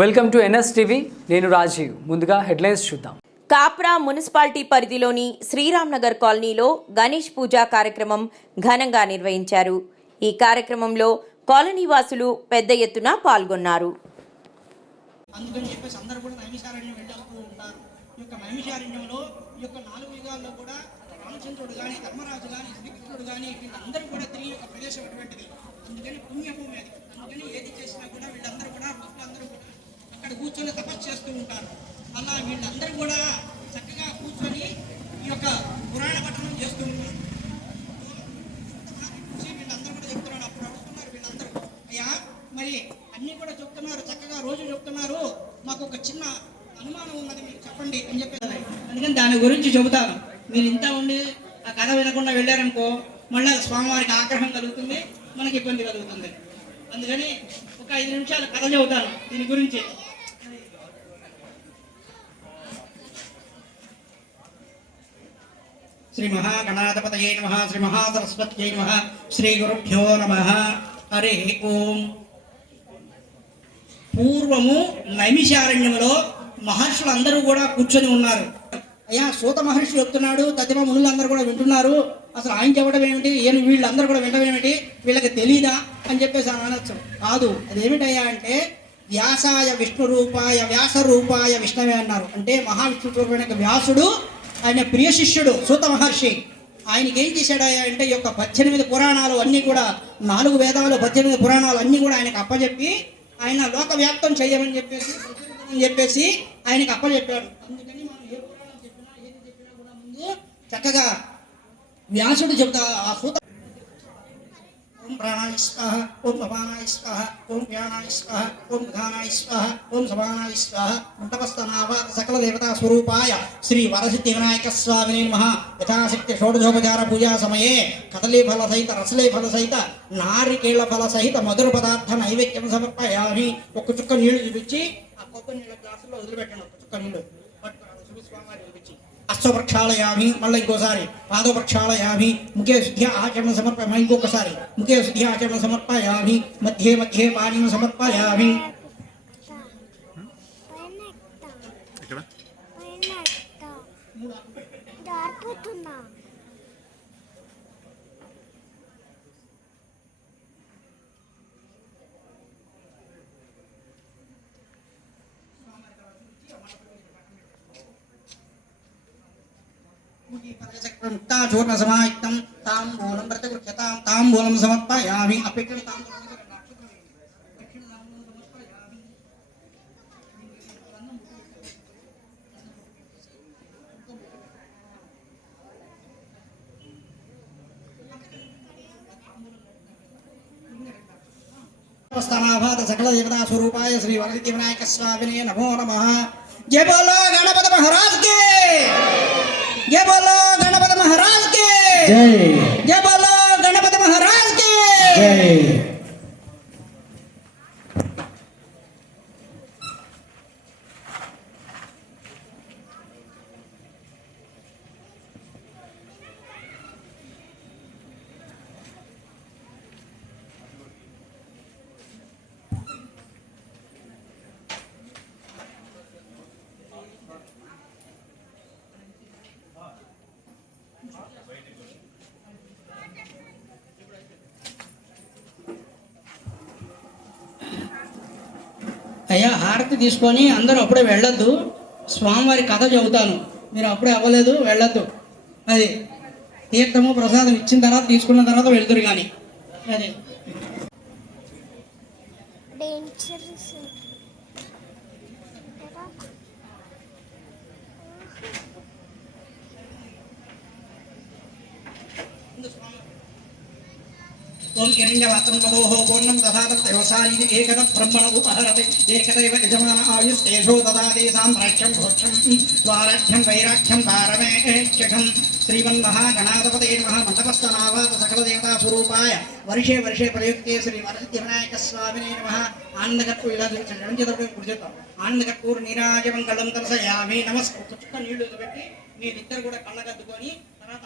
Welcome to NS TV. నేను రాజీవ్. ముందుగా headlines చూద్దాం. కాప్రా మున్సిపాలిటీ పరిధిలోని శ్రీరామ్ నగర్ కాలనీలో గణేష్ పూజా కార్యక్రమం ఘనంగా నిర్వహించారు. ఈ కార్యక్రమంలో కాలనీ వాసులు పెద్ద ఎత్తున పాల్గొన్నారు. అందుకని చెప్పేసి అందరూ కూడా నైమిషారణ్యం వెళ్ళేస్తూ ఉంటారు ఈ యొక్క నైమిషారణ్యంలో ఈ యొక్క నాలుగు యుగాల్లో కూడా రామచంద్రుడు కానీ ధర్మరాజు కానీ శ్రీకృష్ణుడు కానీ వీళ్ళందరూ కూడా తిరిగి యొక్క ప్రదేశం అటువంటిది అందుకని పుణ్యభూమి అది. అందుకని ఏది చేసినా కూడా వీళ్ళందరూ కూడా భక్తులందరూ కూడా చేస్తూ ఉంటారు. అలా వీళ్ళందరూ కూడా చక్కగా కూర్చొని ఈ యొక్క పురాణ పఠనం చేస్తూ ఉంటారు చూసి వీళ్ళందరూ కూడా చెప్తున్నారు అప్పుడు అడుగుతున్నారు వీళ్ళందరూ. అయ్యా మరి అన్నీ కూడా చెప్తున్నారు చక్కగా రోజు చెప్తున్నారు. మాకు ఒక చిన్న అనుమానం ఉన్నది మీరు చెప్పండి అని చెప్పేది అందుకని దాని గురించి చెబుతాను. మీరు ఇంత ఉండి ఆ కథ వినకుండా వెళ్ళారనుకో మళ్ళీ స్వామివారికి ఆగ్రహం కలుగుతుంది మనకి ఇబ్బంది కలుగుతుంది. అందుకని ఒక ఐదు నిమిషాలు కథ చెబుతాను దీని గురించి. శ్రీ మహాగణాధిపతయే నమ శ్రీ మహాసరస్వత్యై నమ శ్రీ గురుభ్యో నమ హరి ఓం పూర్వము నైమిషారణ్యంలో మహర్షులందరూ కూడా కూర్చొని ఉన్నారు. అయ్యా సూత మహర్షి చెప్తున్నాడు తదిమ మునులందరూ కూడా వింటున్నారు. అసలు ఆయన చెప్పడం ఏమిటి? ఏమి వీళ్ళందరూ కూడా వినడం ఏమిటి? వీళ్ళకి తెలీదా? అని చెప్పేసి అనొచ్చు. కాదు అదేమిటయ్యా అంటే వ్యాసాయ విష్ణు రూపాయ వ్యాస రూపాయ విష్ణవే అన్నారు. అంటే మహావిష్ణు స్వరూపమైన వ్యాసుడు ఆయన ప్రియ శిష్యుడు సూత మహర్షి. ఆయనకి ఏం చేశాడు అంటే యొక్క పద్దెనిమిది పురాణాలు అన్నీ కూడా నాలుగు వేదాలు పద్దెనిమిది పురాణాలు అన్నీ కూడా ఆయనకు అప్పచెప్పి ఆయన లోకవ్యాప్తం చేయమని చెప్పేసి చెప్పేసి ఆయనకి అప్పచెప్పాడు అందుకని మనం ఏ పురాణం చెప్పినా ఏది చెప్పినా కూడా ముందు చక్కగా వ్యాసుడు చెబుతా ఆ సూత ఓం ప్రాణాయ స్వాహ ఓం భవానాయ స్వాహ ఓం వ్యానాయ స్వాహ ఓం విధానాయ స్వాహ ఓం సమానాయ స్వాహ మంటపస్థనావాద సకల దేవతా స్వరూపాయ శ్రీ వరసిద్ధి వినాయక స్వామిని నమః. యథాశక్తి షోడశోపచార పూజా సమయే కదలీ ఫల సహిత రసలీ ఫల సహిత ఫల సహిత మధుర పదార్థ నైవేద్యం సమర్పయామి. ఒక చుక్క నీళ్ళు చూపించి ఆ కొబ్బరి నీళ్ళ గ్లాసులో వదిలిపెట్టండి ఒక చుక్క నీళ్ళు చూపించి అస్త మళ్ళీ ఇంకోసారి పాద ప్రక్షాళయామి ముఖే శుద్ధి ఆచరణ సమర్పయామి ఇంకొకసారి ముఖే శుద్ధి ఆచరణ సమర్పయామి మధ్యే మధ్యే పానీయం సమర్పయామి ముక్తాచూర్ణ సమాయుక్తం తాంబూలం ప్రతిగృహ్యతాం తాంబూలం సమర్పయామి ఆ తాంబూలం స్థానాభాత సకల దేవతా స్వరూపాయ శ్రీ వరసిద్ధి వినాయక స్వామినే నమో నమ జయ బోలో గణపతి stay. అయ్యా హారతి తీసుకొని అందరూ అప్పుడే వెళ్ళొద్దు. స్వామివారి కథ చెబుతాను మీరు అప్పుడే అవ్వలేదు వెళ్ళొద్దు. అది తీర్థము ప్రసాదం ఇచ్చిన తర్వాత తీసుకున్న తర్వాత వెళ్తురు కానీ. అది. డేంజరస్ ఓం హిరణ్యవాత్రం తమోహ పూర్ణం తథాత ఏకద బ్రహ్మణ ఉపహరతి ఏకదైవ యజమాన ఆయుస్తేషో తదాదేశాం రాజ్యం భోక్షం ద్వారాఢ్యం వైరాఖ్యం దారమేక్షం శ్రీమన్మహాగణాధిపతే నమః మండపస్థనావాద సకల వర్షే వర్షే ప్రయుక్తే శ్రీ వరసిద్ధి వినాయక స్వామినే నమః ఆనందకట్టు ఇలా చూపించండి చేతప్పుడు ఇప్పుడు ఆనందకట్టూరు నీరాజమంగళం దర్శయామి నమస్కృత చుక్క నీళ్ళు పెట్టి మీరిద్దరు కూడా కళ్ళగద్దుకొని తర్వాత